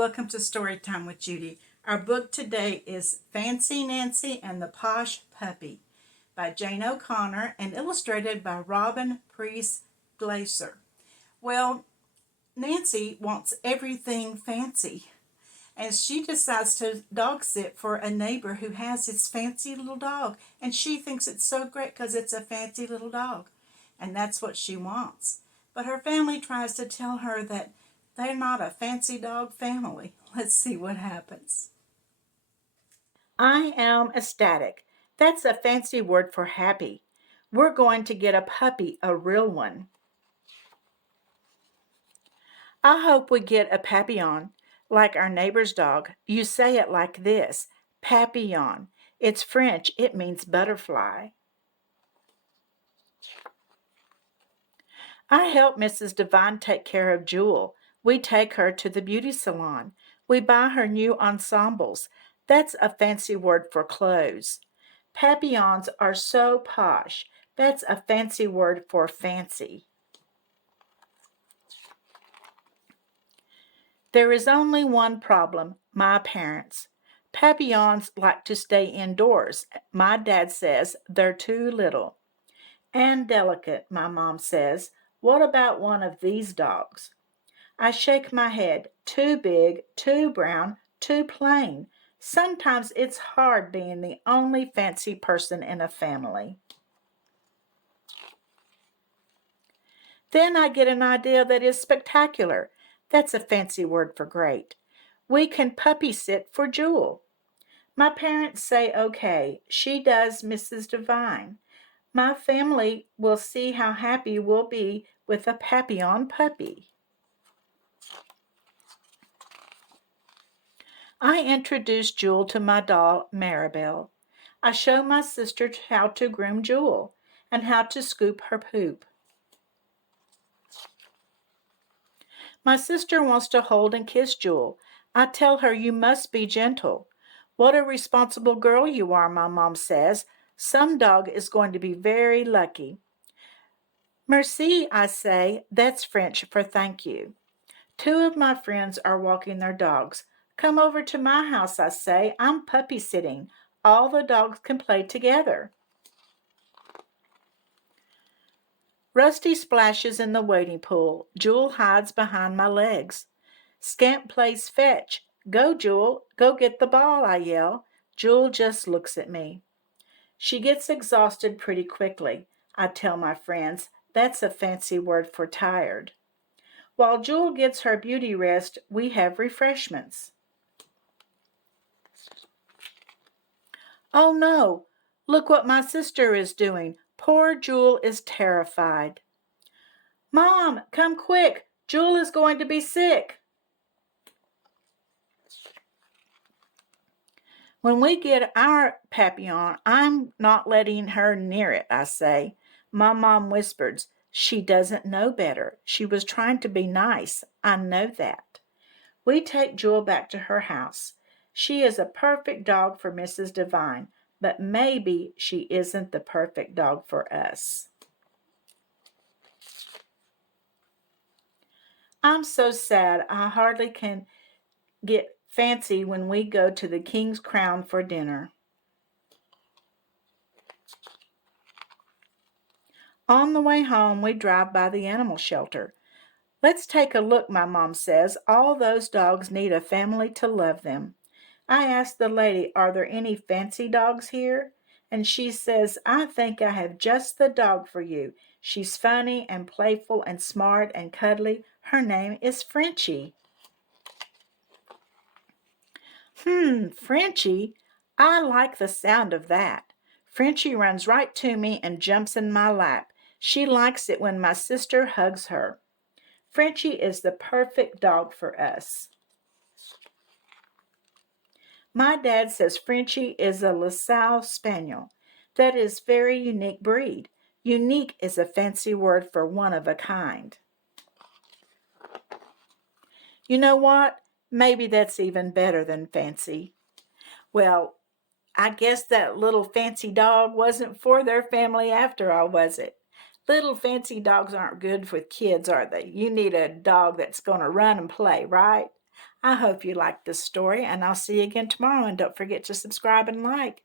welcome to Storytime with Judy. Our book today is Fancy Nancy and the Posh Puppy by Jane O'Connor and illustrated by Robin Priest Glaser. Well, Nancy wants everything fancy, and she decides to dog sit for a neighbor who has his fancy little dog, and she thinks it's so great because it's a fancy little dog, and that's what she wants. But her family tries to tell her that they're not a fancy dog family. Let's see what happens. I am ecstatic. That's a fancy word for happy. We're going to get a puppy, a real one. I hope we get a papillon, like our neighbor's dog. You say it like this, papillon. It's French. It means butterfly. I help Mrs. Devine take care of Jewel. We take her to the beauty salon. We buy her new ensembles. That's a fancy word for clothes. Papillons are so posh. That's a fancy word for fancy. There is only one problem, my parents. Papillons like to stay indoors. My dad says they're too little. And delicate, my mom says. What about one of these dogs? I shake my head. Too big, too brown, too plain. Sometimes it's hard being the only fancy person in a family. Then I get an idea that is spectacular. That's a fancy word for great. We can puppy sit for Jewel. My parents say okay. She does Mrs. Devine. My family will see how happy we'll be with a papillon puppy. I introduce Jewel to my doll, Maribel. I show my sister how to groom Jewel and how to scoop her poop. My sister wants to hold and kiss Jewel. I tell her you must be gentle. What a responsible girl you are, my mom says. Some dog is going to be very lucky. Merci, I say. That's French for thank you. Two of my friends are walking their dogs. Come over to my house, I say. I'm puppy sitting. All the dogs can play together. Rusty splashes in the wading pool. Jewel hides behind my legs. Scamp plays fetch. Go, Jewel. Go get the ball, I yell. Jewel just looks at me. She gets exhausted pretty quickly. I tell my friends, that's a fancy word for tired. While Jewel gets her beauty rest, we have refreshments. Oh no, look what my sister is doing. Poor Jewel is terrified. Mom, come quick. Jewel is going to be sick. When we get our papillon, I'm not letting her near it, I say. My mom whispers, she doesn't know better. She was trying to be nice. I know that. We take Jewel back to her house. She is a perfect dog for Mrs. Devine, but maybe she isn't the perfect dog for us. I'm so sad I hardly can get fancy when we go to the King's Crown for dinner. On the way home, we drive by the animal shelter. Let's take a look, my mom says. All those dogs need a family to love them. I ask the lady, are there any fancy dogs here? And she says, I think I have just the dog for you. She's funny and playful and smart and cuddly. Her name is Frenchie. Frenchie? I like the sound of that. Frenchie runs right to me and jumps in my lap. She likes it when my sister hugs her. Frenchie is the perfect dog for us. My dad says Frenchie is a LaSalle Spaniel. That is very unique breed. Unique is a fancy word for one of a kind. You know what? Maybe that's even better than fancy. Well, I guess that little fancy dog wasn't for their family after all, was it? Little fancy dogs aren't good with kids, are they? You need a dog that's going to run and play, right? I hope you liked this story, and I'll see you again tomorrow. And don't forget to subscribe and like.